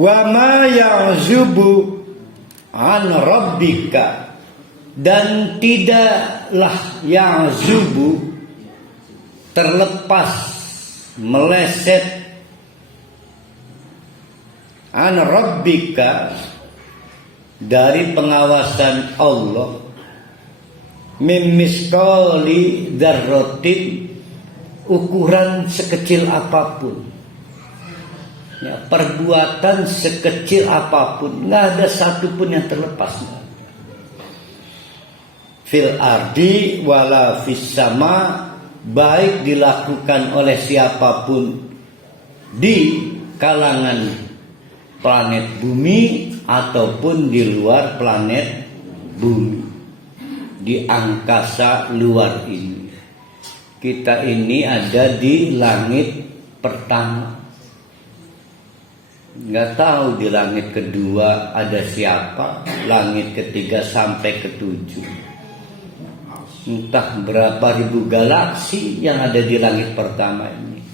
Wa ma ya'zubu an rabbika, dan tidaklah ya'zubu terlepas, meleset, an rabbika dari pengawasan Allah, mim misqali dzarratin, ukuran sekecil apapun ya, perbuatan sekecil apapun, nggak ada satupun yang terlepas, fil ardi wala fis sama, baik dilakukan oleh siapapun di kalangan planet bumi ataupun di luar planet bumi, di angkasa luar ini. Kita ini ada di langit pertama, nggak tahu di langit kedua ada siapa, langit ketiga sampai ketujuh, entah berapa ribu galaksi yang ada di langit pertama ini.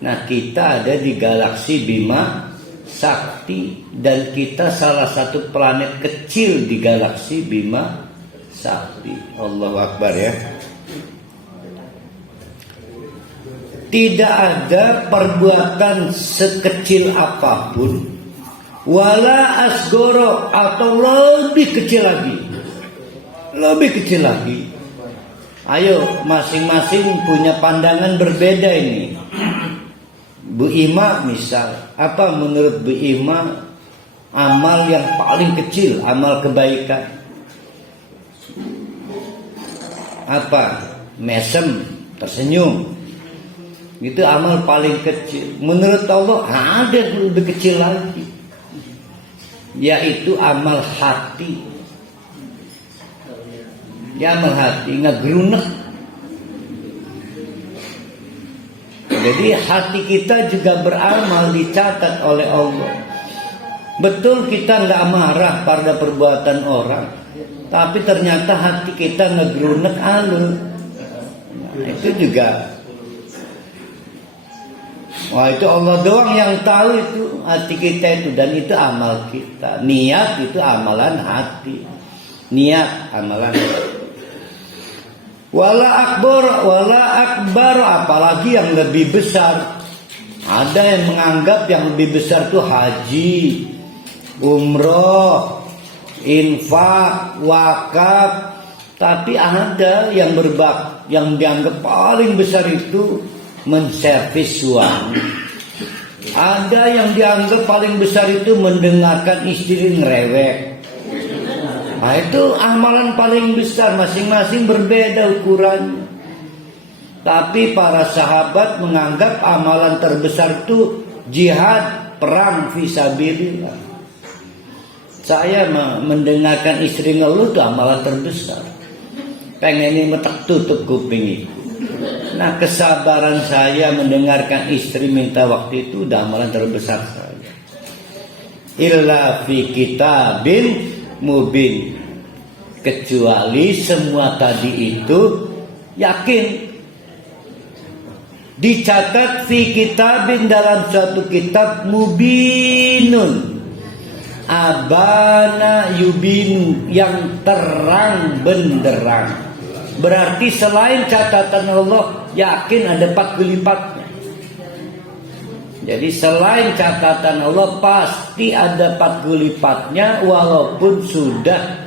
Nah, kita ada di galaksi Bima Sakti, dan kita salah satu planet kecil di galaksi Bima Sakti. Allahu Akbar ya. Tidak ada perbuatan sekecil apapun, wala asgoro, atau lebih kecil lagi, lebih kecil lagi. Ayo, masing-masing punya pandangan berbeda ini. Bu Ima misal, apa menurut Bu Ima amal yang paling kecil, amal kebaikan? Apa? Mesem, tersenyum, itu amal paling kecil. Menurut Allah ada yang lebih kecil lagi, yaitu amal hati. Ya, amal hati ngegerunek. Jadi hati kita juga beramal, dicatat oleh Allah. Betul kita nggak marah pada perbuatan orang, tapi ternyata hati kita ngegerunek alur. Nah, itu juga. Wah, itu Allah doang yang tahu itu hati kita itu, dan itu amal kita. Niat itu amalan hati. Niat amalan hati. Wala akbar, apalagi yang lebih besar. Ada yang menganggap yang lebih besar itu haji, umroh, infak, wakaf. Tapi ada yang yang dianggap paling besar itu menservis suami. Ada yang dianggap paling besar itu mendengarkan istri ngerewek. Nah, itu amalan paling besar, masing-masing berbeda ukurannya. Tapi para sahabat menganggap amalan terbesar itu jihad, perang fisabilillah. Saya mendengarkan istri ngeluh itu amalan terbesar. Pengen metek tutup kuping itu. Nah, kesabaran saya mendengarkan istri minta waktu itu udah amalan terbesar saya. Illa fi kitabin mubin, kecuali semua tadi itu yakin dicatat fi kitabin, dalam suatu kitab, mubinun, abana yubinu, yang terang benderang. Berarti selain catatan Allah, yakin ada 4 kali lipatnya. Jadi selain catatan Allah pasti ada 4 kali lipatnya, walaupun sudah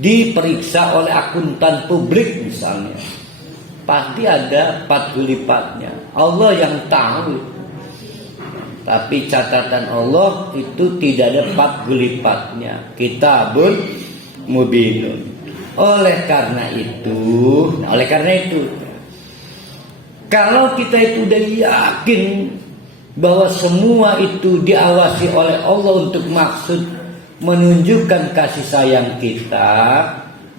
diperiksa oleh akuntan publik misalnya, pasti ada 4 kali lipatnya. Allah yang tahu. Tapi catatan Allah itu tidak ada 4 kali lipatnya. Kitabun mubinun. Oleh karena itu, kalau kita itu udah yakin bahwa semua itu diawasi oleh Allah untuk maksud menunjukkan kasih sayang kita,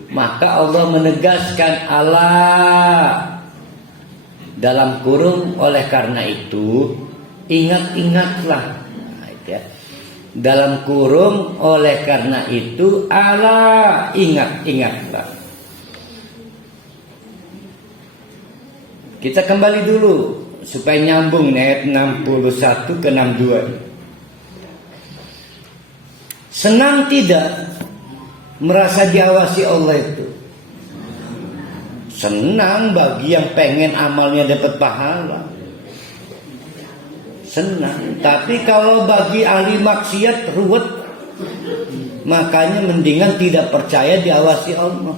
maka Allah menegaskan Allah dalam kurung, oleh karena itu ingat-ingatlah. Nah, itu ya. Dalam kurung, oleh karena itu Allah, ingat-ingatlah. Kita kembali dulu supaya nyambung ayat 61 ke 62. Senang tidak merasa diawasi Allah itu? Senang bagi yang pengen amalnya dapat pahala. Senang. Tapi kalau bagi ahli maksiat ruwet. Makanya mendingan tidak percaya diawasi Allah.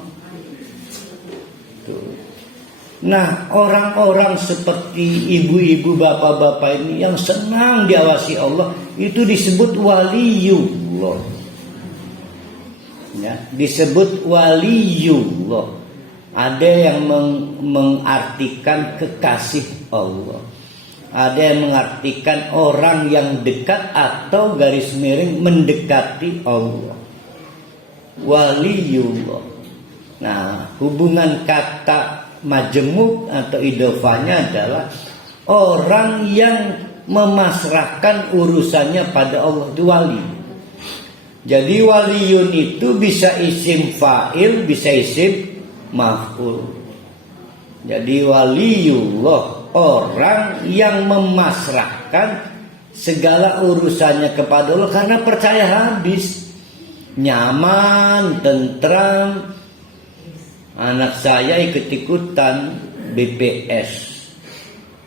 Nah, orang-orang seperti ibu-ibu, bapak-bapak ini yang senang diawasi Allah, itu disebut waliyullah. Ya, disebut waliyullah. Ada yang mengartikan kekasih Allah. Ada yang mengartikan orang yang dekat atau garis miring mendekati Allah. Waliyullah. Nah, hubungan kata majemuk atau idofanya adalah orang yang memasrahkan urusannya pada Allah, itu wali. Jadi waliyun itu bisa isim fa'il, bisa isim maf'ul. Jadi waliyullah, orang yang memasrahkan segala urusannya kepada Allah karena percaya habis. Nyaman, tentram. Anak saya ikut-ikutan BPS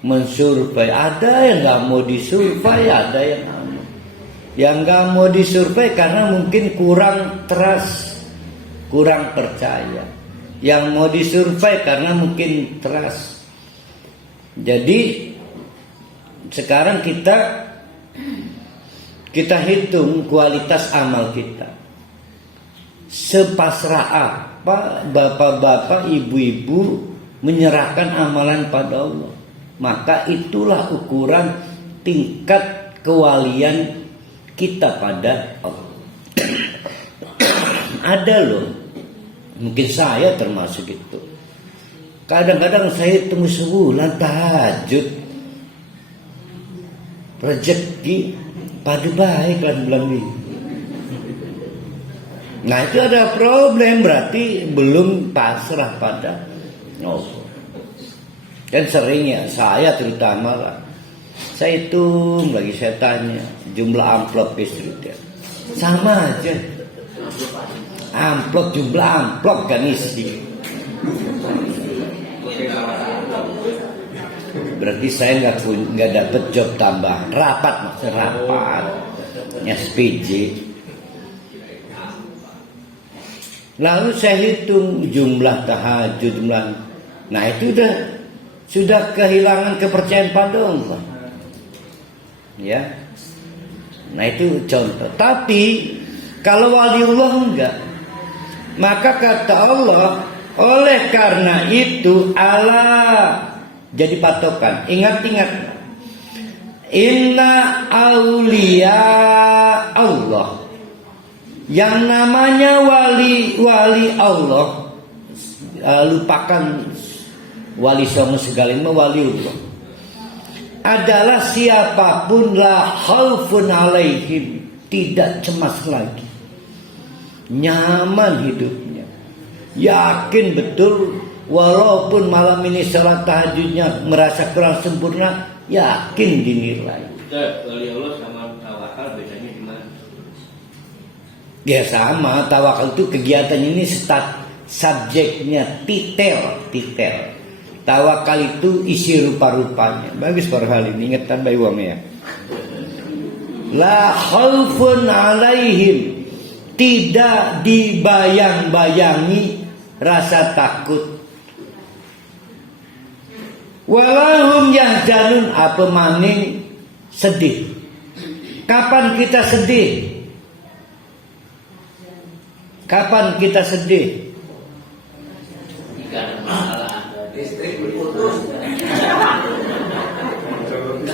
mensurvei. Ada yang gak mau disurvei, ada yang gak mau disurvei karena mungkin kurang trust, kurang percaya. Yang mau disurvei karena mungkin trust. Jadi sekarang kita hitung kualitas amal kita. Sepasrah apa bapak-bapak, ibu-ibu menyerahkan amalan pada Allah. Maka itulah ukuran tingkat kewalian kita pada Allah. Ada loh, mungkin saya termasuk itu. Kadang-kadang saya tunggu sebulan tahajud, rezeki pada baik kan bulan ini. Nah itu ada problem, berarti belum pasrah pada Allah. Dan sering ya, saya terutama lah, saya hitung lagi, saya tanya jumlah amplop istri dia sama aja. Amplop, jumlah amplop kan isi. Berarti saya nggak dapet job tambah. Rapat maksudnya rapat, SPJ. Lalu saya hitung jumlah tahajud, nah itu sudah kehilangan kepercayaan pada Allah. Ya, nah itu contoh. Tapi kalau waliullah enggak, maka kata Allah, oleh karena itu Allah jadi patokan. Ingat-ingat, inna auliya Allah. Yang namanya wali Allah, lupakan wali songo segalanya, waliullah adalah siapapun la khaufun alaihim, tidak cemas lagi, nyaman hidupnya, yakin betul walaupun malam ini salat tahajudnya merasa kurang sempurna, yakin dinilai. Wali Allah sama tawakal bedanya gimana? Ya sama, tawakal itu kegiatan ini subjeknya titel. Tawakal itu isi rupa-rupanya. Bagus para hal ini, ingat tambah uang ya. La khaufun alaihim, tidak dibayang-bayangi rasa takut. Walahum yahzanun, apa maning sedih. Kapan kita sedih? Kapan kita sedih?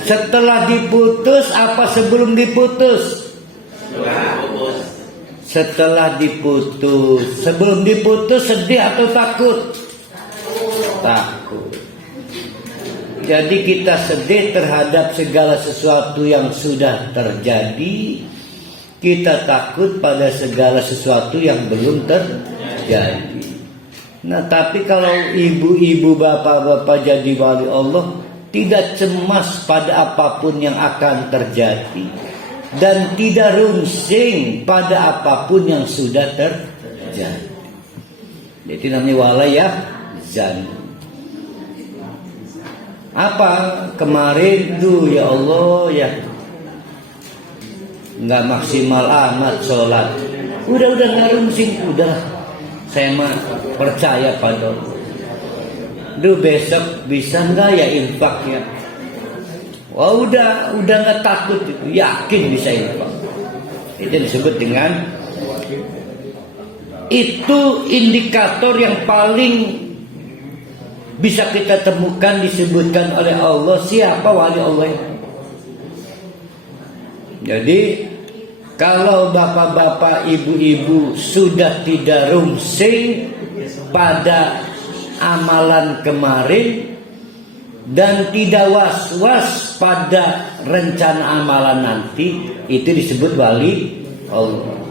Setelah diputus apa sebelum diputus? Setelah diputus. Sebelum diputus sedih atau takut? Takut. Jadi kita sedih terhadap segala sesuatu yang sudah terjadi. Kita takut pada segala sesuatu yang belum terjadi. Nah, tapi kalau ibu-ibu, bapak-bapak jadi wali Allah, tidak cemas pada apapun yang akan terjadi. dan tidak rungsing pada apapun yang sudah terjadi. Jadi namanya walayah zan. Apa kemarin tuh ya Allah ya nggak maksimal amat sholat. Udah nggak rungsing, udah saya mah percaya pada Allah. Duh besok bisa nggak ya infaknya? Wah udah nggak takut, yakin bisa infak. Itu disebut dengan, itu indikator yang paling bisa kita temukan disebutkan oleh Allah siapa wali Allah itu. Jadi kalau bapak-bapak ibu-ibu sudah tidak rungsing pada amalan kemarin dan tidak was-was pada rencana amalan nanti, itu disebut wali Allah.